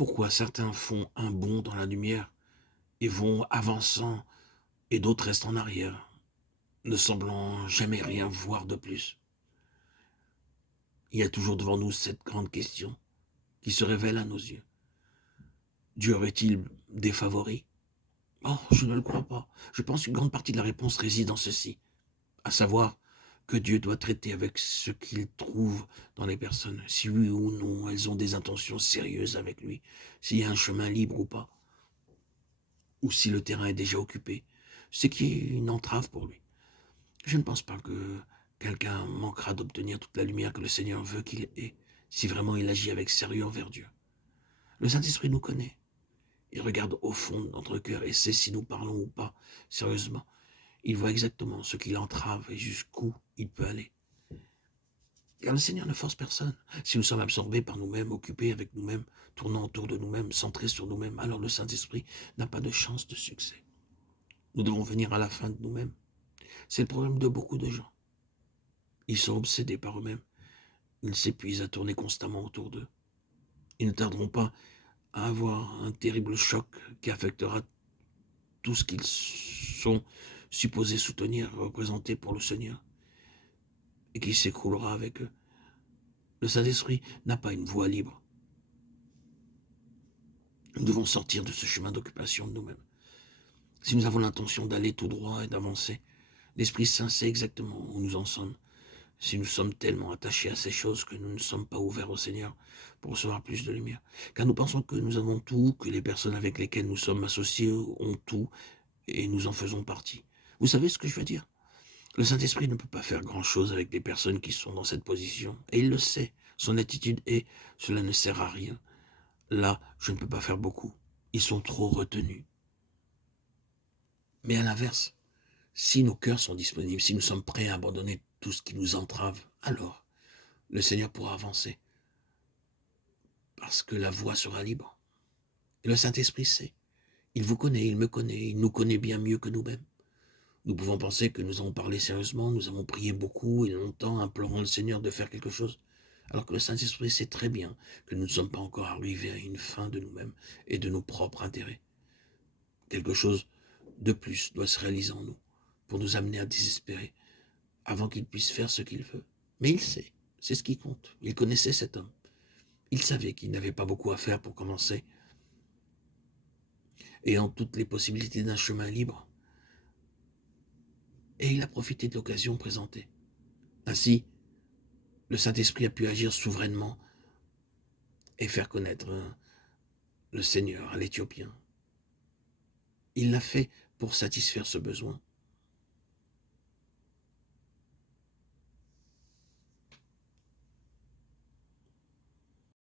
Pourquoi certains font un bond dans la lumière et vont avançant et d'autres restent en arrière, ne semblant jamais rien voir de plus? Il y a toujours devant nous cette grande question qui se révèle à nos yeux. Dieu aurait-il des favoris? Oh, je ne le crois pas. Je pense qu'une grande partie de la réponse réside en ceci, à savoir que Dieu doit traiter avec ce qu'il trouve dans les personnes, si oui ou non elles ont des intentions sérieuses avec lui, s'il y a un chemin libre ou pas, ou si le terrain est déjà occupé, ce qui est une entrave pour lui. Je ne pense pas que quelqu'un manquera d'obtenir toute la lumière que le Seigneur veut qu'il ait, si vraiment il agit avec sérieux envers Dieu. Le Saint-Esprit nous connaît. Il regarde au fond de notre cœur et sait si nous parlons ou pas sérieusement. Il voit exactement ce qui l'entrave et jusqu'où il peut aller. Car le Seigneur ne force personne. Si nous sommes absorbés par nous-mêmes, occupés avec nous-mêmes, tournant autour de nous-mêmes, centrés sur nous-mêmes, alors le Saint-Esprit n'a pas de chance de succès. Nous devons venir à la fin de nous-mêmes. C'est le problème de beaucoup de gens. Ils sont obsédés par eux-mêmes. Ils s'épuisent à tourner constamment autour d'eux. Ils ne tarderont pas à avoir un terrible choc qui affectera tout ce qu'ils sont supposés soutenir et représenter pour le Seigneur, et qui s'écroulera avec eux. Le Saint-Esprit n'a pas une voie libre. Nous devons sortir de ce chemin d'occupation de nous-mêmes. Si nous avons l'intention d'aller tout droit et d'avancer, l'Esprit Saint sait exactement où nous en sommes. Si nous sommes tellement attachés à ces choses que nous ne sommes pas ouverts au Seigneur pour recevoir plus de lumière, car nous pensons que nous avons tout, que les personnes avec lesquelles nous sommes associés ont tout, et nous en faisons partie. Vous savez ce que je veux dire? Le Saint-Esprit ne peut pas faire grand-chose avec les personnes qui sont dans cette position, et il le sait. Son attitude est: cela ne sert à rien. Là, je ne peux pas faire beaucoup. Ils sont trop retenus. Mais à l'inverse, si nos cœurs sont disponibles, si nous sommes prêts à abandonner tout ce qui nous entrave, alors le Seigneur pourra avancer, parce que la voie sera libre. Et le Saint-Esprit sait. Il vous connaît, il me connaît, il nous connaît bien mieux que nous-mêmes. Nous pouvons penser que nous avons parlé sérieusement, nous avons prié beaucoup et longtemps, implorant le Seigneur de faire quelque chose, alors que le Saint-Esprit sait très bien que nous ne sommes pas encore arrivés à une fin de nous-mêmes et de nos propres intérêts. Quelque chose de plus doit se réaliser en nous, pour nous amener à désespérer, avant qu'il puisse faire ce qu'il veut. Mais il sait, c'est ce qui compte. Il connaissait cet homme. Il savait qu'il n'avait pas beaucoup à faire pour commencer, ayant toutes les possibilités d'un chemin libre, et il a profité de l'occasion présentée. Ainsi, le Saint-Esprit a pu agir souverainement et faire connaître le Seigneur à l'Éthiopien. Il l'a fait pour satisfaire ce besoin.